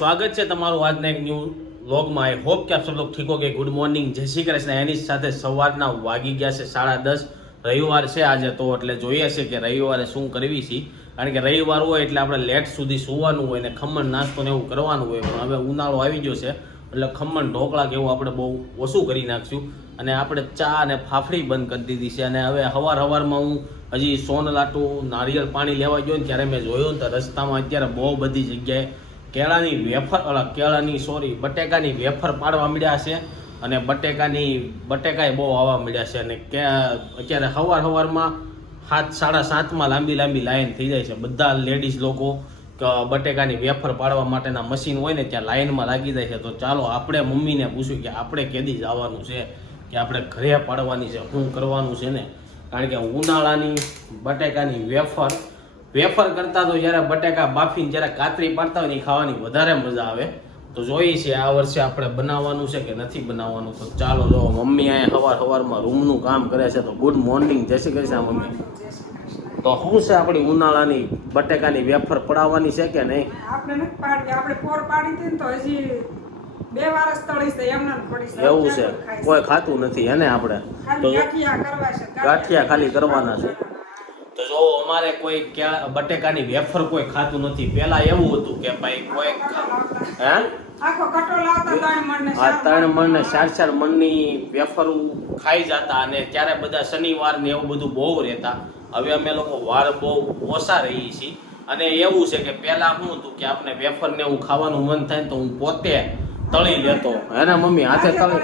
સ્વાગત છે તમારું આજના એક ન્યૂ વ્લોગમાં આઈ હોપ કે આપ સૌ લોગ ઠીક કે ગુડ મોર્નિંગ જય શ્રી કૃષ્ણ. એની સાથે સવારના વાગી ગયા છે સાડા દસ. રવિવાર છે આજે તો એટલે જોઈએ છે કે રવિવારે શું કરવી છે. કારણ કે રવિવાર હોય એટલે આપણે લેટ સુધી સુવાનું હોય ને ખમણ નાસ્તો ને એવું કરવાનું હોય. પણ હવે ઉનાળો આવી ગયો છે એટલે ખમણ ઢોકળા કે એવું આપણે બહુ ઓછું કરી નાખશું. અને આપણે ચા અને ફાફડી બંધ કરી દીધી છે. અને હવે હવાર હવારમાં હું હજી સોનલાટું નારિયેળ પાણી લેવા ગયો ને ત્યારે મેં જોયું તો રસ્તામાં અત્યારે બહુ બધી જગ્યાએ કેળાની વેફર કેળાની સોરી બટેકાની વેફર પાડવા મળ્યા છે અને બટેકાની બટેકાએ બહુ આવવા મળ્યા છે અને કે, અત્યારે સવાર સવારમાં સાત, સાડા સાતમાં લાંબી લાંબી લાઈન થઈ જાય છે. બધા લેડીઝ લોકો બટેકાની વેફર પાડવા માટેના મશીન હોય ને ત્યાં લાઈનમાં લાગી જાય છે. તો ચાલો આપણે મમ્મીને પૂછ્યું કે આપણે કેદી જવાનું છે કે આપણે ઘરે પાડવાની છે? શું કરવાનું છે ને? કારણ કે ઉનાળાની બટેકાની વેફર વેફર કરતાં તો જ્યારે બટેકા બાફીને જ્યારે કાતરી પાડતા હોય ને ખાવાની વધારે મજા આવે. તો જોઈએ છે આ વર્ષે આપણે બનાવવાનું છે કે નથી બનાવવાનું? તો ચાલો જો મમ્મી અહીંયા સવાર સવારમાં રૂમનું કામ કરે છે તો ગુડ મોર્નિંગ જય શ્રી કૃષ્ણ મમ્મી. તો શું છે આપણી ઉનાળાની બટેકાની વેફર પડાવવાની છે કે નહીં? આપણે નથી પાડી આપણે પોર પાડી હતી તો હજી બે વારસ તળી છે એમને પડી એવું છે. કોઈ ખાતું નથી એને આપણે? તો ગાંઠિયા કરવા છે ગાંઠિયા ખાલી કરવાના છે. તો જો અમારે કોઈ ક્યાં બટેકાની વેફર કોઈ ખાતું નથી. પેલા એવું હતું કે ભાઈ કોઈ હે? ત્રણ આ ત્રણ મણ. ને ચાર ચાર મણની વેફર ખાઈ જતા અને ત્યારે બધા શનિવાર ને એવું બધું બહુ રહેતા. હવે અમે લોકો વાર બહુ ઓછા રહીએ છીએ. અને એવું છે કે પહેલા શું હતું કે આપણે વેફર ને હું ખાવાનું મન થાય ને તો હું પોતે તળી લેતો. હે ને મમ્મી? હાથે તળી.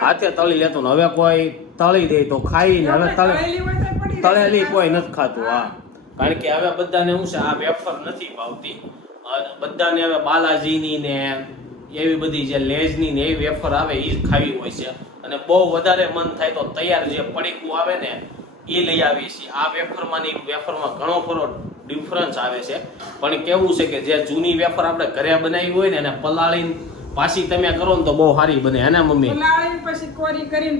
હાથે તળી લેતો ને હવે કોઈ તળી દે તો ખાઈને હવે આપણે તળી તળેલી કોઈ નથી ખાતું હા. કારણ કે હવે બધાને શું છે આ વેફર નથી ભાવતી. અને બધાને હવે બાલાજીની ને એવી બધી જે લેઝની ને એવી વેફર આવે એ જ ખાવી હોય છે. અને બહુ વધારે મન થાય તો તૈયાર જે પડીકું આવે ને એ લઈ આવીએ છીએ. આ વેફરમાં ને વેફરમાં ઘણો ખરો ડિફરન્સ આવે છે. પણ કેવું છે કે જે જૂની વેફર આપણે ઘરે બનાવી હોય ને એને પલાળીને પાછી તમે કરો ને તો બહુ સારી બને હે ને મમ્મી? પલાળીને પછી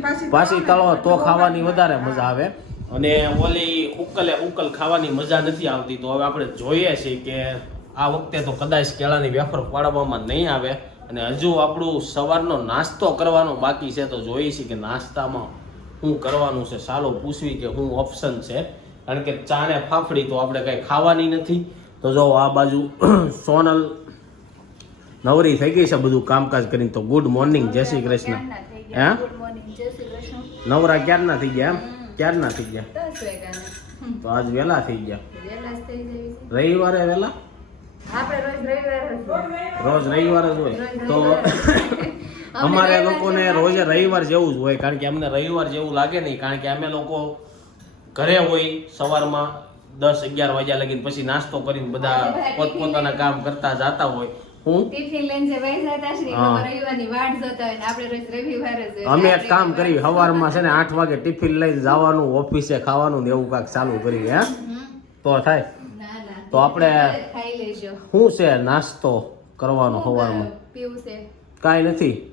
પાછી પાછી તળો તળો તો ખાવાની વધારે મજા આવે. અને ઓલી ઉકલે ઉકલ ખાવાની મજા નથી આવતી. તો હવે આપણે જોઈએ છીએ કે આ વખતે તો કદાચ કેળાની વેફર પાડવામાં નહીં આવે. અને હજુ આપણું સવારનો નાસ્તો કરવાનો બાકી છે. તો જોઈએ છીએ કે નાસ્તામાં શું કરવાનું છે. સાલો પૂછવી કે શું ઓપ્શન છે. કારણ કે ચાને ફાફડી તો આપણે કંઈ ખાવાની નથી. તો જો આ બાજુ સોનલ નવરી થઈ ગઈ છે બધું કામકાજ કરીને. તો ગુડ મોર્નિંગ જય શ્રી કૃષ્ણ. હે? નવરા ક્યારના થઈ ગયા એમ? ક્યારના થઈ ગયા? તો આજ વહેલા થઈ ગયા. રવિવારે વહેલા રોજ રવિવાર જ હોય. તો અમારે લોકોને રોજે રવિવાર જેવું જ હોય કારણ કે અમને રવિવાર જેવું લાગે નહીં કારણ કે અમે લોકો ઘરે હોય સવારમાં દસ અગિયાર વાગ્યા લગીને પછી નાસ્તો કરીને બધા પોતપોતાના કામ કરતા જતા હોય. હું? હા. અમે એક કામ કરી સવારમાં છે ને આઠ વાગે ટિફિન લઈને જવાનું ઓફિસે ખાવાનું ને એવું કાંઈક ચાલુ કરી હે? તો થાય. તો આપણે- શું છે નાસ્તો કરવાનો સવારમાં? કાંઈ નથી.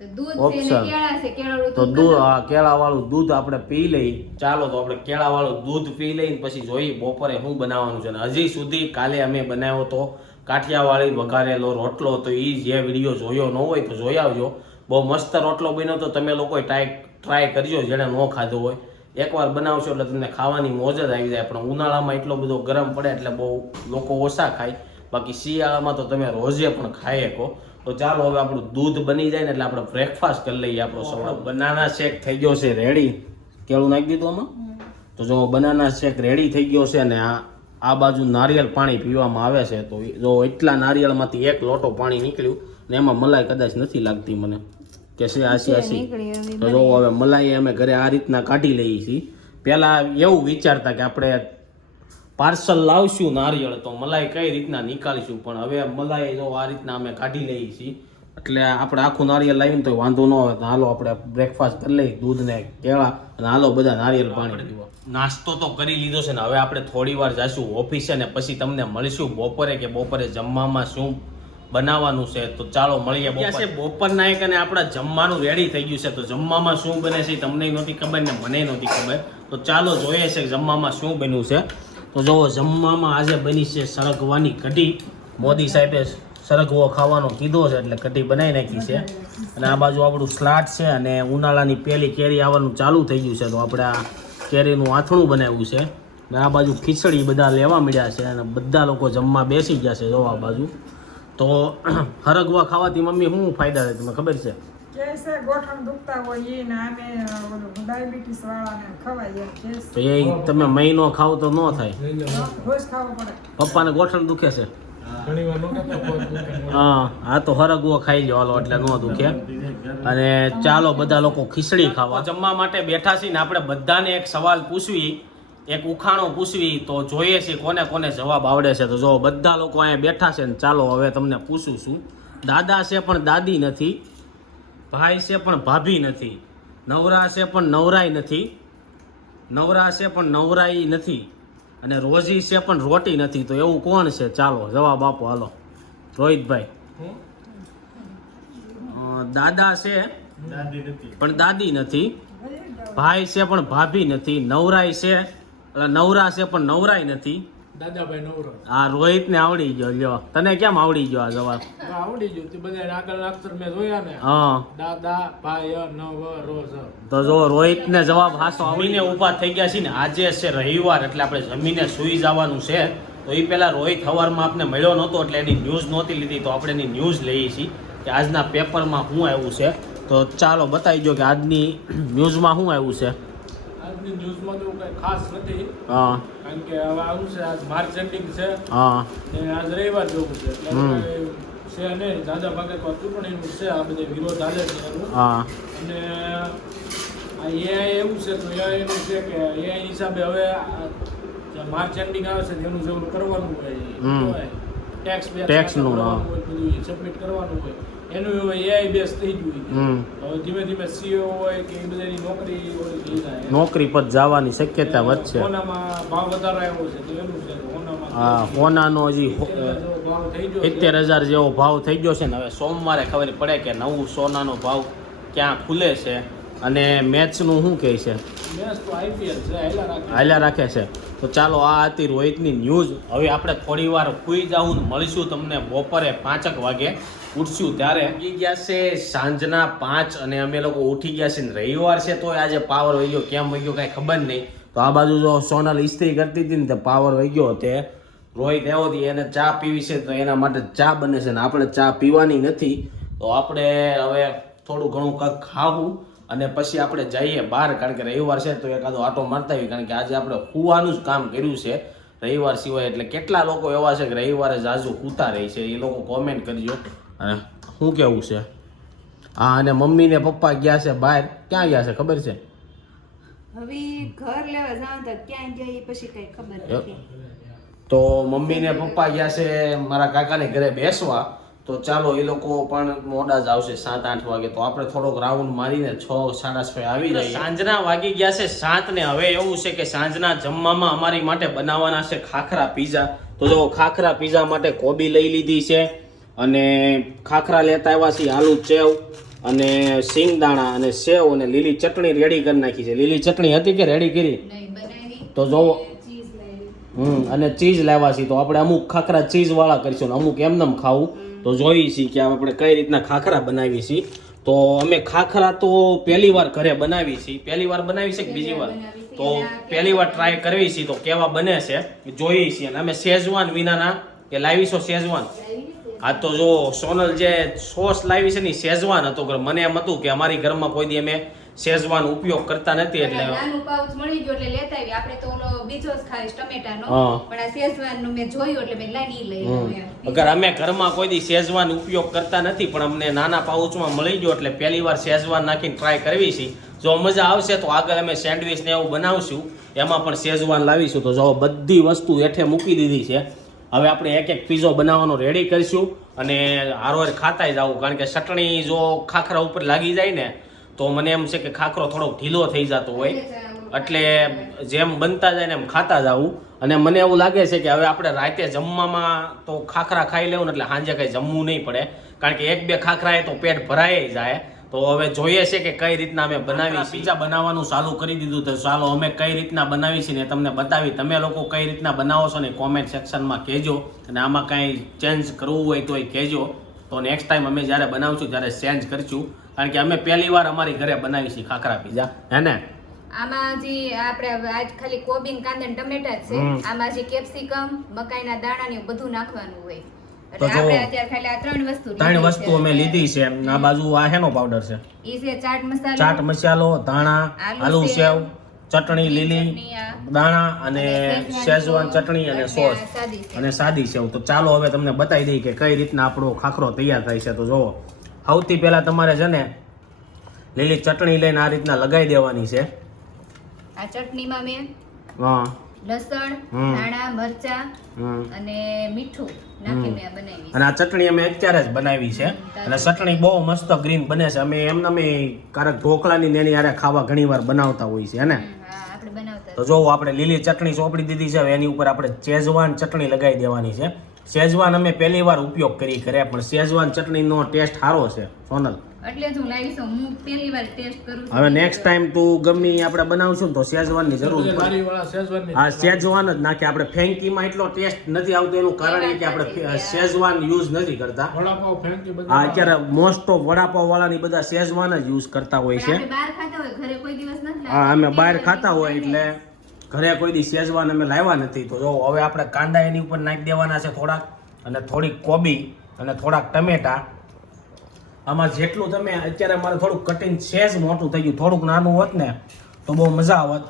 તો દૂધ છે કેળા વાળું તો દૂધ દૂધ કેળાવાળું દૂધ આપણે પી લઈ. ચાલો તો આપણે કેળાવાળું દૂધ પી લઈને પછી જોઈએ બપોરે શું બનાવવાનું છે હજી સુધી કાલે અમે બનાવ્યો તો કાઠિયાવાડી વઘારેલો રોટલો તો એ જે વીડિયો જોયો ન હોય તો જોઈ આવજો. બહુ મસ્ત રોટલો બન્યો તો તમે લોકો ટ્રાય ટ્રાય કરજો જેણે ન ખાધો હોય. એકવાર બનાવશો એટલે તમને ખાવાની મોજ જ આવી જાય. પણ ઉનાળામાં એટલો બધો ગરમ પડે એટલે બહુ લોકો ઓછા ખાય. બાકી શિયાળામાં તો તમે રોજે પણ ખાઈ શકો. તો ચાલો હવે આપણું દૂધ બની જાય ને એટલે આપણે બ્રેકફાસ્ટ કરી લઈએ આપણો સવાળો બનાના શેક થઈ ગયો છે રેડી કેળું નાખી દીધું આમાં? તો જો બનાના શેક રેડી થઈ ગયો છે ને આ આ બાજુ નારિયેળ પાણી પીવામાં આવે છે તો જો એટલા નારિયેળમાંથી એક લોટો પાણી નીકળ્યું ને એમાં મલાઈ કદાચ નથી લાગતી મને. કે છે આસી આસી તો જો હવે મલાઈ અમે ઘરે આ રીતના કાઢી લઈએ છીએ. પહેલાં એવું વિચારતા કે આપણે પાર્સલ લાવશું નારિયેળ તો મલાઈ કઈ રીતના નીકાળીશું? પણ હવે મલાઈ જો આ રીતના અમે કાઢી લઈએ છીએ. એટલે આપણે આખું નારિયેળ લાવીને તો વાંધો ન આવે. હાલો આપણે બ્રેકફાસ્ટ કરી લઈએ દૂધ ને કેળા અને હાલો બધા નારિયેળ પાણી પીવા. નાસ્તો તો કરી લીધો છે ને હવે આપણે થોડી વાર જઈશું ઓફિસે ને પછી તમને મળીશું બપોરે કે બપોરે જમવામાં શું બનાવવાનું છે. તો ચાલો મળીએ બપોરે. બપોરના એક અને આપણા જમવાનું રેડી થઈ ગયું છે. તો જમવામાં શું બને છે તમને નહોતી ખબર ને મને નહોતી ખબર. તો ચાલો જોઈએ છે જમવામાં શું બન્યું છે. તો જુઓ જમવામાં આજે બની છે સળગવાની કઢી. મોદી સાહેબે સરગવો ખાવાનો કીધો છે એટલે કઢી બનાવી નાખી છે. અને આ બાજુ આપણું સ્લાટ છે અને ઉનાળાની પહેલી કેરી આવવાનું ચાલુ થઈ ગયું છે તો આપણે આ કેરીનું આથણું બનાવ્યું છે. અને આ બાજુ ખીચડી બધા લેવા મળ્યા છે અને બધા લોકો જમવા બેસી ગયા છે જો આ બાજુ. તો હરગવા ખાવાથી મમ્મી શું ફાયદા છે તમને ખબર છે? તો એ તમે મહિનો ખાવ તો ન થાય. પપ્પાને ગોઠણ દુખે છે? હા આ તો હરગવો ખાઈ લો હાલો એટલે ન દુખે. અને ચાલો બધા લોકો ખીચડી ખાવા. જમવા માટે બેઠા છીએ ને આપણે બધાને એક સવાલ પૂછવી એક ઉખાણો પૂછવી તો જોઈએ છીએ કોને કોને જવાબ આવડે છે. તો જો બધા લોકો અહીંયા બેઠા છે ને ચાલો હવે તમને પૂછું છું. દાદા છે પણ દાદી નથી ભાઈ છે પણ ભાભી નથી નવરા છે પણ નવરાઈ નથી નવરા છે પણ નવરાઈ નથી. અને રોજી છે પણ રોટી નથી તો એવું કોણ છે? ચાલો જવાબ આપો હાલો. રોહિતભાઈ. દાદા છે પણ દાદી નથી. ભાઈ છે પણ ભાભી નથી. નવરાઈ છે નવરા છે પણ નવરાઈ નથી. દાદાભાઈ નવરો આ રોહિતને આવડી ગયો લ્યો. તને કેમ આવડી ગયો આ જવાબ હા, આવડી ગયો. તે બધા આગળ અક્ષર મેં જોયા ને. હા. દાદા ભાઈ નવ રોજ તો જો રોહિતને જવાબ હાસો આવડીને ઊભા થઈ ગયા છે ને આજે છે રવિવાર એટલે આપણે જમીને સૂઈ જવાનું છે. તો એ પહેલાં રોહિત સવારમાં આપણે મળ્યો નહોતો એટલે એની ન્યૂઝ નહોતી લીધી તો આપણે એની ન્યૂઝ લઈએ છીએ કે આજના પેપરમાં શું આવ્યું છે. તો ચાલો બતાવી દો કે આજની ન્યૂઝમાં શું આવ્યું છે. આજની ન્યૂઝમાં તો કઈ ખાસ નથી. હા. કારણ કે હવે આવું છે આજ માર્ચ એન્ડિંગ છે. હા. ને આજ રવિવાર જેવું છે. એટલે છે ને દાદા ભાગે તો એનું છે આ બધે વિરોધ હાલે છે એનું. હા. અને આ એઆઈ એવું છે તો એઆઈ એનું છે કે એઆઈ હિસાબે હવે જે માર્ચ એન્ડિંગ આવે છે તેનું જેવું કરવાનું હોય ટેક્સ ટેક્સનું, બધું સબમિટ કરવાનું હોય. એનું એ AI બેઝ થઈ ગયું હવે ધીમે ધીમે સીઓ હોય કે એ બધાની નોકરી નોકરી પર જવાની શક્યતા વધશે. ભાવ વધારો છે તો એનું છે. હા સોનાનો હજી. સિત્તેર હજાર જેવો ભાવ થઈ ગયો છે. ને હવે સોમવારે ખબર પડે કે નવું સોનાનો ભાવ ક્યાં ખુલે છે. અને મેચનું શું કહે છે? મેચ તો IPL છે હાલ્યા રાખે. છે. તો ચાલો આ હતી રોહિતની ન્યૂઝ. હવે આપણે થોડી વાર ખુઈ જાઉં મળીશું તમને બપોરે પાંચક વાગે ઉઠશું ત્યારે. ઉઠી ગયા છે સાંજના પાંચ અને અમે લોકો ઉઠી ગયા છે ને રવિવાર છે તોય આજે પાવર વહી ગયો. કેમ વહી ગયો કાંઈ ખબર નહીં. તો આ બાજુ જો સોનલ ઇસ્ત્રી કરતી હતી ને તો પાવર વહી ગયો તે. રોહિત એવો હતી એને ચા પીવી છે તો એના માટે ચા બને છે ને આપણે ચા પીવાની નથી. તો આપણે હવે થોડું ઘણું કંઈક ખાવું. અને પછી આપણે જઈએ બહાર કારણ કે રવિવાર છે તો એકાદો આટો મારતા આવી કારણ કે આજે આપણે હુવાનું જ કામ કર્યું છે રવિવાર સિવાય. એટલે કેટલા લોકો એવા છે કે રવિવારે જાજુ હુતા રહે છે એ લોકો કોમેન્ટ કરજો. અને શું કેવું છે? હા અને મમ્મી ને પપ્પા ગયા છે બહાર. ક્યાં ગયા છે ખબર છે? હવે ઘર લેવા જાવ તો ક્યાં જઈએ પછી કઈ ખબર. નથી. તો મમ્મી ને પપ્પા ગયા છે મારા કાકાને ઘરે બેસવા. તો ચાલો એ લોકો પણ મોડા જ આવશે સાત આઠ વાગે. તો આપણે થોડોક રાઉન્ડ મારીને છ સાડા છ આવી જાય સાંજના વાગી ગયા છે સાત ને હવે એવું છે કે સાંજના જમવામાં અમારી માટે બનાવવાના છે ખાખરા પીઝા. તો જો ખાખરા પીઝા માટે કોબી લઈ લીધી છે અને ખાખરા લેતા આવ્યા છીએ આલુ ચેવ અને સિંગદાણા અને સેવ અને લીલી ચટણી રેડી કરી નાખી છે. લીલી ચટણી હતી કે રેડી કરી? તો જો ચીઝ હમ અને ચીઝ લાવ્યા છીએ. તો આપણે અમુક ખાખરા ચીઝ વાળા કરીશું ને અમુક એમનેમ ખાવું. તો જોઈએ છીએ કે આપણે કઈ રીતના ખાખરા બનાવી છીએ. તો અમે ખાખરા તો પહેલી વાર ઘરે બનાવી છીએ. પહેલી વાર બનાવી છે કે બીજી વાર? તો પહેલી વાર ટ્રાય કરવી છીએ તો કેવા બને છે? જોઈએ છીએ. અને અમે શેઝવાન વિનાના કે લાવીશો શેઝવાન? હા તો જો સોનલ જે સોસ લાવી છે ને શેઝવાન હતો. મને એમ હતું કે અમારી ઘરમાં કોઈ દી અમે શેઝવાન ઉપયોગ કરતા નથી એટલે નાનું પાઉચ મળી ગયું એટલે લેતા આવી આપણે તો ઓલો બીજો જ ખાઈશ ટમેટાનો. પણ આ શેઝવાનનું મેં જોયું એટલે મેં લઈ હમ. અગર અમે ઘરમાં કોઈ દી શેઝવાન ઉપયોગ કરતા નથી પણ અમને નાના પાઉચમાં મળી ગયો એટલે પહેલી વાર શેઝવાન નાખીને ટ્રાય કરવી છે. જો મજા આવશે તો આગળ અમે સેન્ડવિચ ને એવું બનાવશું. એમાં પણ શેઝવાન લાવીશું. તો જો બધી વસ્તુ હેઠે મૂકી દીધી છે. હવે આપણે એક એક પીઝો બનાવવાનો રેડી કરીશું અને હારોહાર ખાતાય આવું કારણ કે ચટણી જો ખાખરા ઉપર લાગી જાય ને તો મને એમ છે કે ખાખરો થોડો ઢીલો થઈ જતો હોય. એટલે જેમ બનતા જાય ને એમ ખાતા જવું અને મને એવું લાગે છે કે હવે આપણે રાતે જમવામાં તો ખાખરા ખાઈ લેવું ને એટલે સાંજે કંઈ જમવું નહીં પડે. કારણ કે એક બે ખાખરા એ તો પેટ ભરાય જાય. તો હવે જોઈએ છે કે કઈ રીતના અમે બનાવી પીઝા બનાવવાનું ચાલુ કરી દીધું તો ચાલો અમે કઈ રીતના બનાવી છીએ ને તમને બતાવી. તમે લોકો કઈ રીતના બનાવો છો ને કોમેન્ટ સેક્શનમાં કહેજો. અને આમાં કાંઈ ચેન્જ કરવું હોય તો એ કહેજો. તો નેક્સ્ટ ટાઈમ અમે જ્યારે બનાવશું ત્યારે ચેન્જ કરીશું. કારણ કે અમે પહેલી વાર અમારી ઘરે બનાવી છીએ ખાખરા પીઝા હે ને? આમાં જે આપણે આજ ખાલી કોબી ને કાંદા ને ટમેટા જ છે. આમાં જે કેપ્સિકમ મકાઈના દાણા ને બધું નાખવાનું હોય. તો જો આપણે અત્યારે ખાલી આ ત્રણ વસ્તુ ત્રણ લીધી વસ્તુ છે. અમે લીધી છે. આ બાજુ આ હેનો પાવડર છે? ઈ છે ચાટ મસાલો. ચાટ મસાલો ધાણા આલુ સેવ, ચટણી લીલી દાણા અને શેઝવાન ચટણી અને સોસ. સાદી સેવ. અને સાદી સેવ. તો ચાલો હવે તમને બતાવી દઈએ કે કઈ રીતના આપણો ખાખરો તૈયાર થાય છે. તો જુઓ. સૌથી પહેલાં તમારે છે ને લીલી ચટણી લઈને આ રીતના લગાવી દેવાની છે. આ ચટણીમાં મેં હા. લસણ. ધાણા મરચા. અને મીઠું આ બનાવી અને આ ચટણી અમે અત્યારે જ બનાવી છે. અને ચટણી બહુ મસ્ત ગ્રીન બને છે. અમે એમને અમે ક્યારેક ઢોકળાની ને એની હારે ખાવા ઘણીવાર બનાવતા હોય છે ને? તો જો આપણે લીલી ચટણી ચોપડી દીધી છે. એની ઉપર આપણે ચેઝવાન ચટણી લગાવી દેવાની છે. શેઝવાન અમે પહેલી વાર ઉપયોગ કરી કરે પણ શેઝવાન ચટણીનો ટેસ્ટ સારો છે સોનલ. એટલે જ હું લાવી છું. હું પહેલી વાર ટેસ્ટ કરું છું. હવે નેક્સ્ટ ટાઈમ તું ગમી આપણે બનાવશું ને તો શેઝવાનની જરૂર પડે. હા શેજવાન જ નાખે. આપણે ફેંકીમાં એટલો ટેસ્ટ નથી આવતો. એનું કારણ એ કે આપણે શેઝવાન યુઝ નથી કરતા. બધા અત્યારે મોસ્ટ ઓફ વડાપાવ વાળાની બધા શેજવાન જ યુઝ કરતા હોય છે. બહાર ખાતા હોય ઘરે કોઈ દિવસ નથી હા અમે બહાર ખાતા હોય એટલે ઘરે કોઈ દી શેજવાન અમે લાવ્યા નથી. તો જો, હવે આપણે કાંદા એની ઉપર નાખી દેવાના છે થોડાક, અને થોડીક કોબી અને થોડાક ટમેટા. આમાં જેટલું તમે, અત્યારે મારે થોડુંક કટિંગ સેજ મોટું થઈ ગયું. થોડુંક નાનું હોત ને, તો બહુ મજા આવત.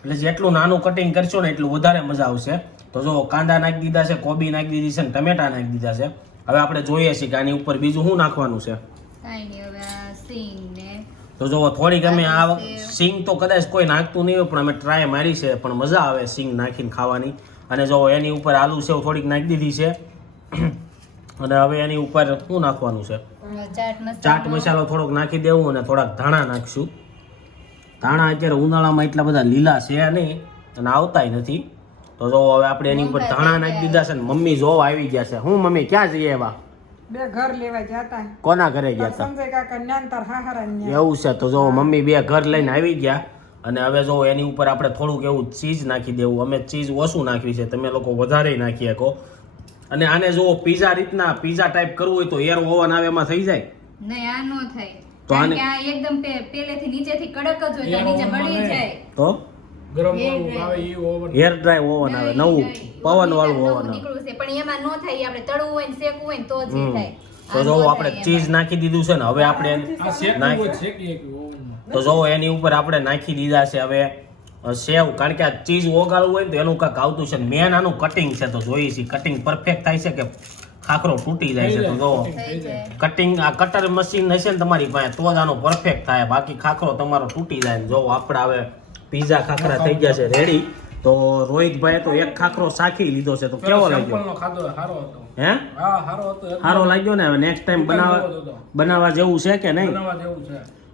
એટલે જેટલું નાનું કટિંગ કરશો ને એટલું વધારે મજા આવશે. તો જો, કાંદા નાખી દીધા છે, કોબી નાખી દીધી છે ને ટમેટા નાખી દીધા છે. હવે આપણે જોઈએ છીએ કે આની ઉપર બીજું શું નાખવાનું છે. તો જો થોડીક અમે આ સિંગ તો કદાચ કોઈ નાખતું નહીં હોય પણ અમે ટ્રાય મારી છે પણ મજા આવે સિંગ નાખીને ખાવાની. અને જો એની ઉપર આલુ સેવ થોડીક નાખી દીધી છે. અને હવે એની ઉપર શું નાખવાનું છે? ચાટ મસાલો. થોડોક નાખી દેવું અને થોડાક ધાણા નાખશું. ધાણા અત્યારે ઉનાળામાં એટલા બધા લીલા છે નહીં અને આવતાય નથી. તો જો હવે આપણે એની ઉપર ધાણા નાખી દીધા છે ને મમ્મી જોવા આવી ગયા છે. હું મમ્મી ક્યાં જઈએ એવા? બે ઘર લેવા ગયા કોના ઘરે ગયા હતા સંજય કાકા ન્યાંતર હાહારા એવું છે તો જો મમ્મી બે ઘર લઈને આવી ગયા અને હવે જો એની ઉપર આપણે થોડુંક એવું ચીઝ નાખી દેવું. અમે ચીઝ ઓછું નાખવી છે તમે લોકો વધારે નાખી શકો અને આને જો પીઝા રીતના પીઝા ટાઈપ કરવું હોય તો એર ઓવન આવે એમાં થઈ જાય? નહીં આ નો થાય. તો આને- એકદમ પહેલેથી નીચેથી કડક જ હોય નીચે બળી જાય. તો? ગરમ એ વાળું આવે ઓવન હેર ડ્રાય ઓવન આવે નવું પવન વાળું ઓવન આવે. પણ એમાં નો થાય આપણે તળવું હોય ને શેકવું હોય ને તો જ હમ. થાય. તો જો આપણે ચીઝ નાખી દીધું છે ને હવે આપણે તો જો એની ઉપર આપણે નાખી દીધા છે હવે સેવ. કારણ કે આ ચીઝ ઓગાળવું હોય ને તો એનું કાંઈક આવતું છે મેન આનું કટિંગ છે તો જોઈએ છીએ કટિંગ પરફેક્ટ થાય છે કે ખાખરો તૂટી જાય છે તો જો કટિંગ આ કટર મશીન હશે ને તમારી પાસે તો જ આનો પરફેક્ટ થાય. બાકી ખાખરો તમારો તૂટી જાય ને જો આપણે હવે પીઝા ખાખરા થઈ ગયા છે રેડી તો રોહિતભાઈ તો એક ખાખરો સાખી લીધો છે તો કેવો લાગ્યો? હે? સારો લાગ્યો ને? હવે નેક્સ્ટ ટાઈમ બનાવવા. બનાવવા જેવું છે કે નહીં?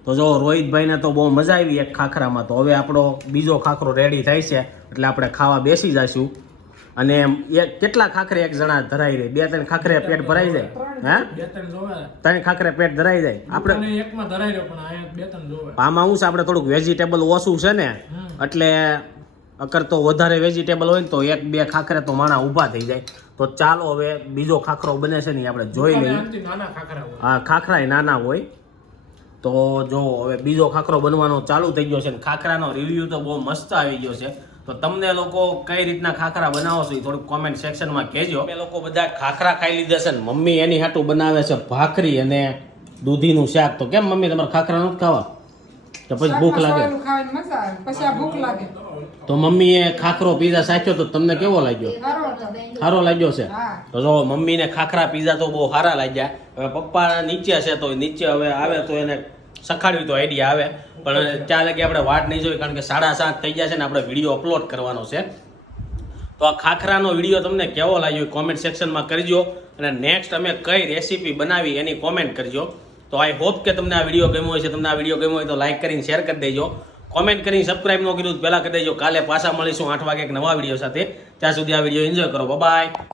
તો જો રોહિતભાઈને તો બહુ મજા આવી એક ખાખરામાં. તો હવે આપણો બીજો ખાખરો રેડી થાય છે એટલે આપણે ખાવા બેસી જઈશું અને એક કેટલા ખાખરે એક જણા ધરાઈ રહે? બે ત્રણ ખાખરે પેટ ભરાઈ જાય? હે? બે ત્રણ જોવે. ત્રણ ખાખરે પેટ ધરાઈ જાય. આપણે આપણે એકમાં ધરાઈ રહ્યો પણ અહીંયા બે ત્રણ જોવે. આમાં શું છે? આપણે થોડુંક વેજીટેબલ ઓછું છે ને એટલે અગર તો વધારે વેજીટેબલ હોય ને તો એક બે ખાખરે તો માણા ઊભા થઈ જાય. તો ચાલો હવે બીજો ખાખરો બને છે ને આપણે જોઈ લઈએ. હા ખાખરા ખાખરાય નાના હોય. તો જો હવે બીજો ખાખરો બનવાનો ચાલુ થઈ ગયો છે ને ખાખરાનો રિવ્યૂ તો બહુ મસ્ત આવી ગયો છે. તો તમને લોકો કઈ રીતના ખાખરા બનાવો છો એ થોડુંક કોમેન્ટ સેક્શનમાં કહેજો. અમે લોકો બધા ખાખરા ખાઈ લીધા છે ને મમ્મી એની હાટું બનાવે છે ભાખરી અને દૂધીનું શાક. તો કેમ મમ્મી તમારે ખાખરા નથી ખાવા? તો પછી ભૂખ લાગે. શાકમાં ખાવાની મજા આવે પછી આ ભૂખ લાગે. તો મમ્મીએ ખાખરો પીઝા સાચ્યો તો તમને કેવો લાગ્યો? સારો લાગ્યો છે? તો જો મમ્મીને ખાખરા પીઝા તો બહુ સારા લાગ્યા. હવે પપ્પા નીચે છે તો નીચે હવે આવે તો એને સખાડવી તો આઈડિયા આવે. પણ ત્યાં લગી આપણે વાટ નહીં જોઈએ કારણ કે સાડા સાત થઈ ગયા છે ને આપણે વીડિયો અપલોડ કરવાનો છે. તો આ ખાખરાનો વીડિયો તમને કેવો લાગ્યો કોમેન્ટ સેક્શનમાં કરજો. અને નેક્સ્ટ અમે કઈ રેસીપી બનાવી એની કોમેન્ટ કરજો. તો આઈ હોપ કે તમને આ વીડિયો ગમ્યો હોય છે તમને આ વીડિયો ગમ્યો હોય તો લાઈક કરીને શેર કરી દેજો. કોમેન્ટ કરીને સબસ્ક્રાઈબ ન કર્યું પહેલાં કરી દેજો. કાલે પાછા મળીશું આઠ વાગે એક નવા વીડિયો સાથે. ત્યાં સુધી આ વીડિયો એન્જોય કરો. બાય